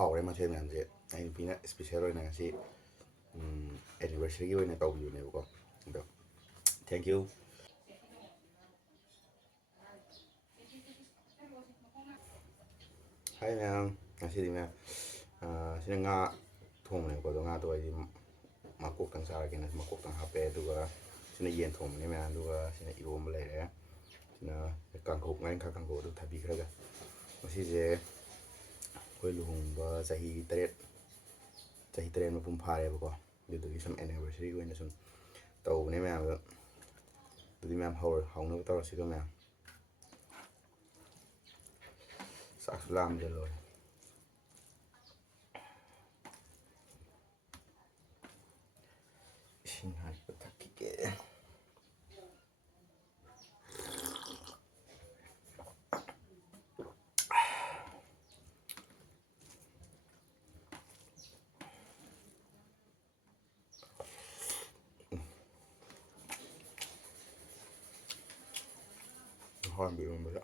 ꯍꯥꯎꯔꯦ ꯃꯊꯦꯜ ꯃꯌꯥꯝꯁꯦ ꯑꯩ ꯅꯨꯄꯤꯅ ꯏꯁꯄꯤꯁꯦꯜ ꯑꯣꯏꯅ ꯉꯁꯤ ꯑꯦꯅꯤꯚꯔꯁꯔꯤꯒꯤ ꯑꯣꯏꯅ ꯇꯧꯕꯤꯕꯅꯦꯕꯀꯣ ꯑꯗꯣ ꯊꯦꯡꯛ ꯌꯨ. ꯍꯥꯏ ꯃꯌꯥꯝ ꯉꯁꯤꯗꯤ ꯃꯌꯥꯝ ꯁꯤꯅ ꯉꯥ ꯊꯣꯡꯕꯅꯦꯕꯀꯣ ꯑꯗꯣ ꯉꯥꯗꯣ ꯑꯩꯗꯤ ꯃꯀꯣꯛꯇꯪ ꯆꯥꯔꯒꯦꯅ ꯃꯀꯣꯛꯇꯪ ꯍꯥꯞꯄꯦ ꯑꯗꯨꯒ ꯁꯤꯅ ꯌꯦꯟ ꯊꯣꯡꯕꯅꯦ ꯃꯌꯥꯝ ꯑꯗꯨꯒ ꯁꯤꯅ ꯏꯔꯣꯝꯕ ꯂꯩꯔꯦ ꯁꯤꯅ ꯀꯥꯡꯍꯧ ꯉꯥꯔꯤꯡꯈꯥ ꯀꯥꯡꯍꯧ ꯑꯗꯨ ꯊꯕꯤ ꯈꯔꯒ ꯉꯁꯤꯁꯦ ꯑꯩꯈꯣꯏ ꯂꯨꯍꯣꯡꯕ ꯆꯍꯤ 8 ꯃꯄꯨꯡ ꯐꯥꯔꯦꯕꯀꯣ ꯑꯗꯨꯗꯨꯒꯤ ꯁꯨꯝ ꯑꯦꯅꯤꯚꯔꯁꯔꯤꯒꯤ ꯑꯣꯏꯅ ꯁꯨꯝ ꯇꯧꯕꯅꯦ ꯃꯌꯥꯝꯗꯣ ꯑꯗꯨꯗꯤ ꯃꯌꯥꯝ ꯍꯧꯅꯕ ꯇꯧꯔꯁꯤꯀꯣ ꯃꯌꯥꯝ ꯆꯥꯛꯁꯨ ꯂꯥꯝꯖ ꯂꯣꯏꯔꯦ. ꯏꯁꯤꯡ ꯍꯥꯏꯕ ꯊꯛꯈꯤꯒꯦ. ꯍꯋꯥꯏ ꯏꯔꯣꯟꯕꯁꯦ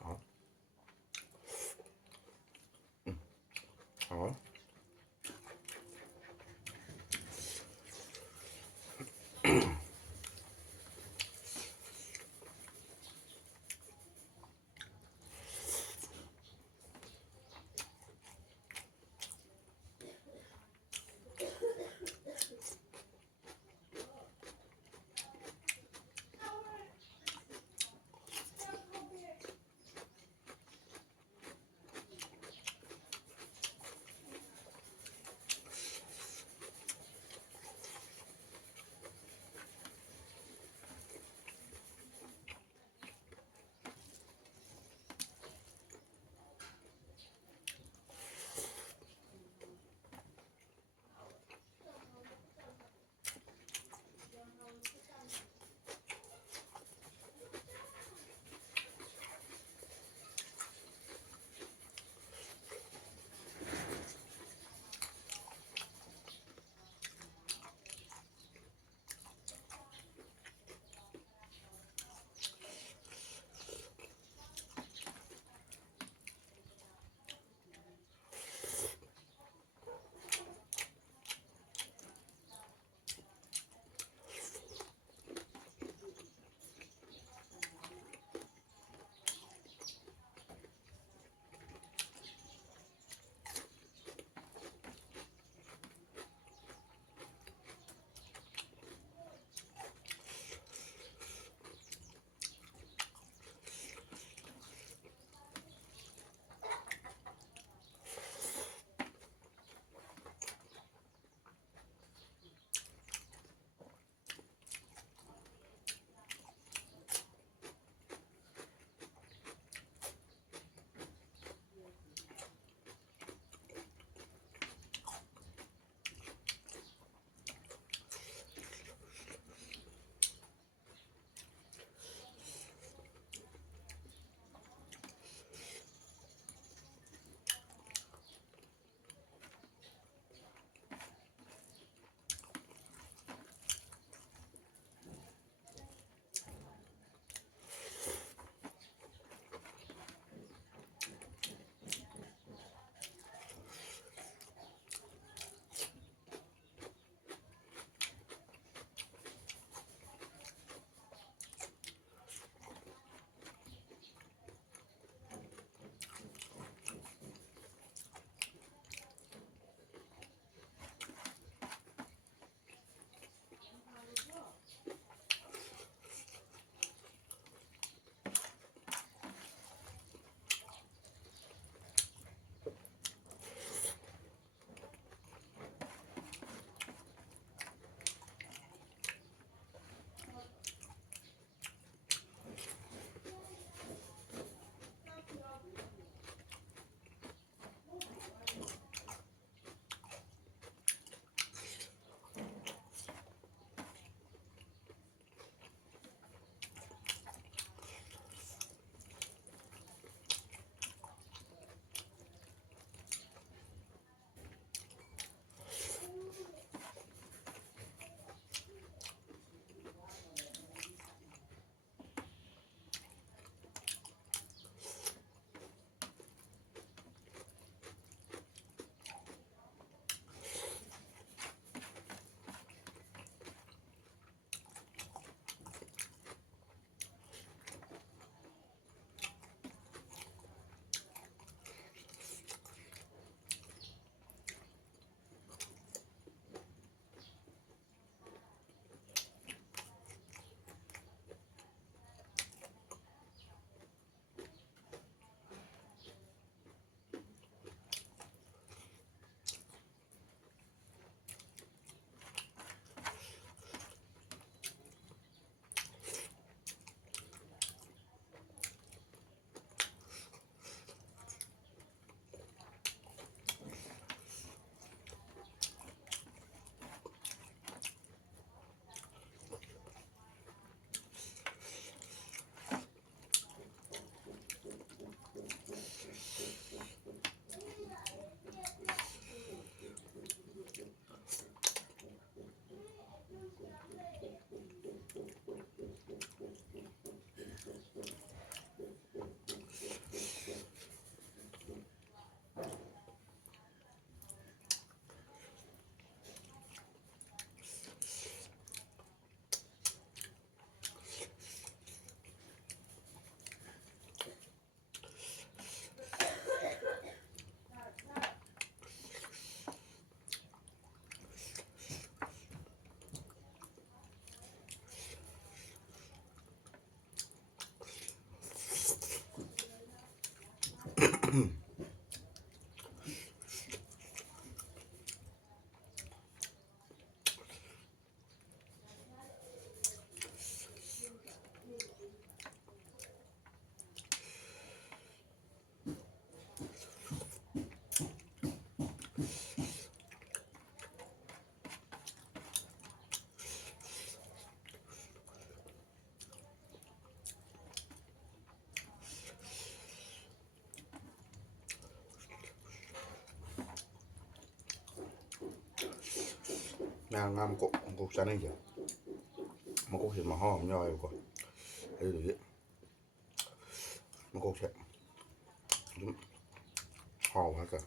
Nga makuk 짜내기 makuk mà ho nhoi của cái gì makuk sẽ ho quá cả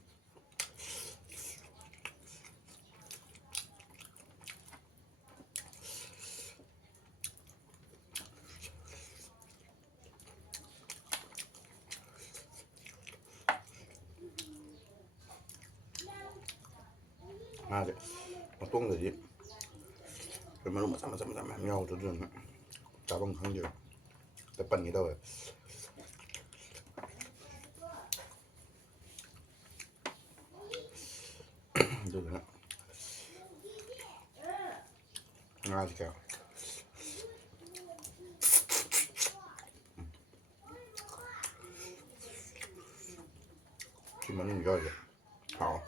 mà 똥 되지 그러면 맞아 nhau cho đường cá bông không được cái phần cái đâu rồi được rồi ngon gì cả khi mà mình rồi hảo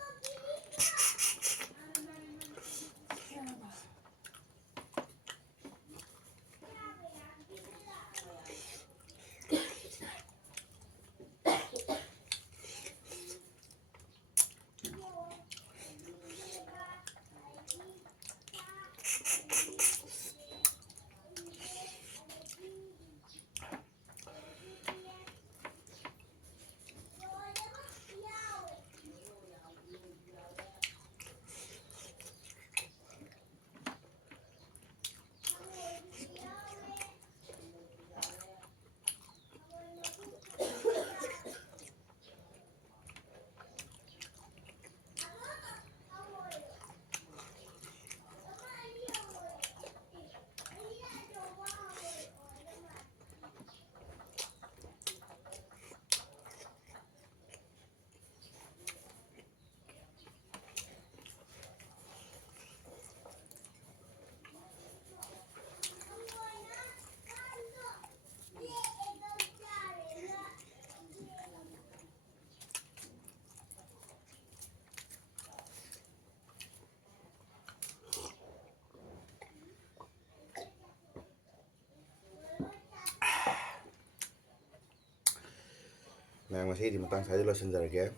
네, masih di matang saja lo sendiri ya.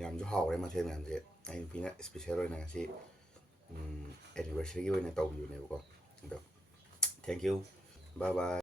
Yang jual orang masih nanti. Ini punya spesial orang ngasih anniversary gue nih tahu juga nih bukan. Thank you. Bye bye.